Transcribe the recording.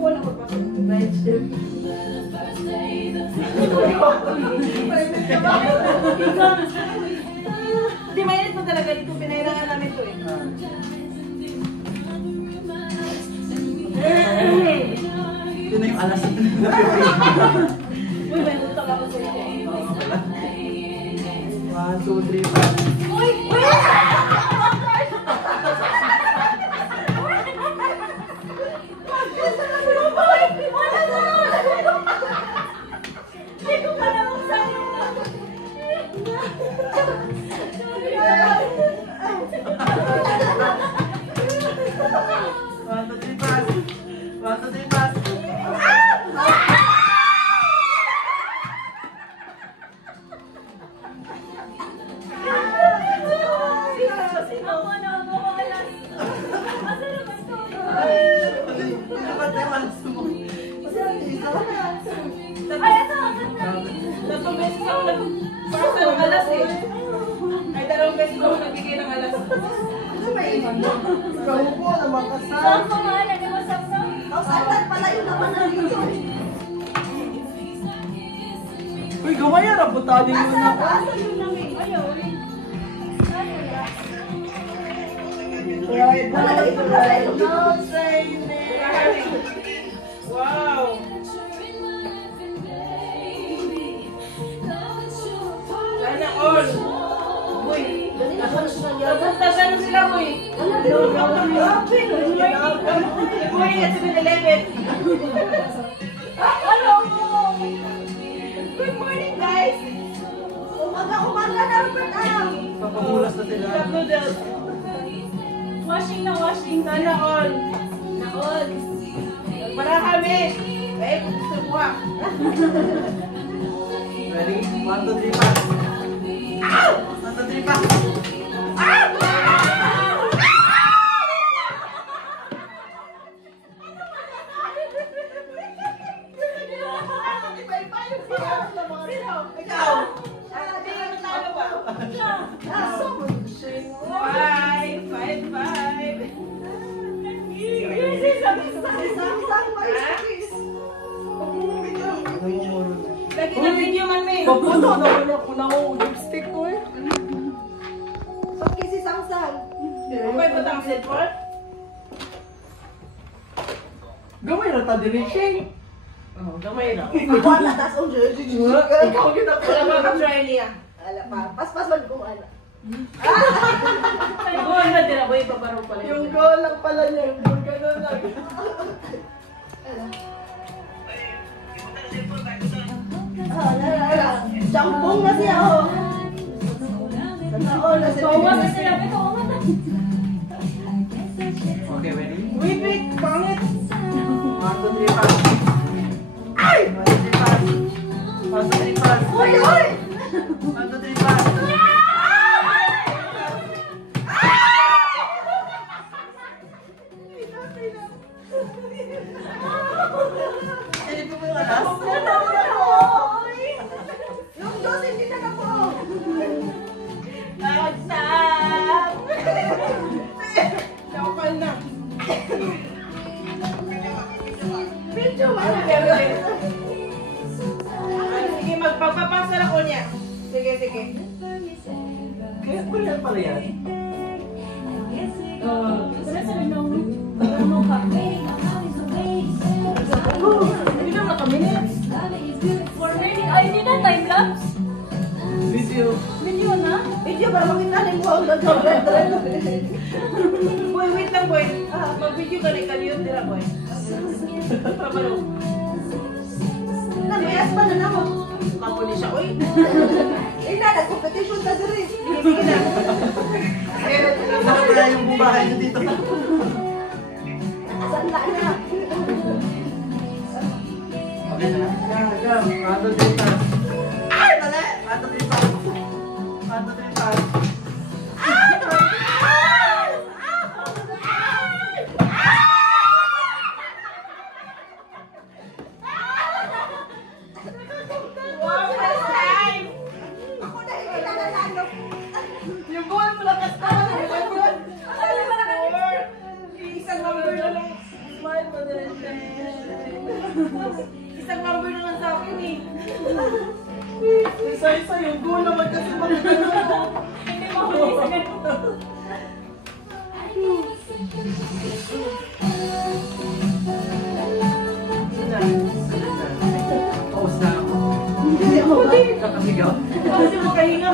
wala magpasok. Night shift. Hindi, mainit mo talaga dito. Pinahirangan namin ito eh. Yun na yung alas. Uy, may utak ako sa ito. 1, 2, 3, 4. Uy! Uy! Tatlong beses ako nagpasa ng alas eh. Ay, 2 beses ako nagbigay ng alas. Ano ba yun? Ikaw po na makasal. Saan ko nga, nag-iwasap na. Saan pala yun naman ang dito? Uy, gawaya na. Butanin mo na. Asa yun namin? Ayaw, ulit. Wala lagi pa pala yun. Wow! Sana all! Uy! Nagpuntasan na sila mo eh! Uy, at 7-Eleven! Hello! Good morning, guys! Umaga na, Robert. Papamulas na sila. Cup noodles! Washing na washing. Sana all! Na all! Marahami! Eh, gusto mo ha! Ready? 1, 2, 3, 4. Ow! 1, 2, 3, 4. Ikaw! Hindi ka natalo ba? 5. Lagi na video man may! Papunta naman ako na ako lipstick ko eh. Bakit si Sang-Sang? Okay ba ang cellphone? Gawin na ta direction. Oo, gamay na. Wala, tas ang Ikaw kita ko. Wala ba ka-try niya? Ala pa, paspas man kung ano. Ay, buwan na din ako, ipaparong pala. Yung goal lang pala niya. Yung gano'n lang. Jampong na siya, oh. Totoo na siya. Bawa na sila. Ito, bawa na. Okay, ready? Wait, pangit! 1, 2, 3, 4. Ay! 1, 2, 3, 4. 1, 2, 3, 4. Uy, uy! 1, 2, 3, 4. Silipin mo yung alas? Yung dos, hindi na na po. Agsak! Nakapal na. Video, Sige, magpapapasa ako niya. Sige. Kaya pala pala yan. Wala sa rin ng ano ka. Hindi naman naka-minutes. For reading. Ay, hindi na time-lapse. Video. Video na. video ba? Makita na yung phone doon sa red. Boy, wait lang, boy. Mag-video ka rin kanyo, tira, boy. Papalo. Namayas pa na naman. Ako ni siya, oy. Na, nag-competition na din. Sige na. Saan kaya yung bumahay nyo dito? Saan na na? Okay na. Gam. 1, 2, 3, 4. Ay! Mali! 1, 2, 3, 4. 1, 2, 3, 4. Wow, first time! Ako na hindi na nanalo. Yung goal mo lakas na. Isang number na lang. Smile mo na rin. Isang number na lang sa akin eh. Isa-isa yung goal naman kasi magkano. Hindi mahuli sa ganito. Pause na ako. Hindi ako ba? Kakasigaw. Kasi makahinga.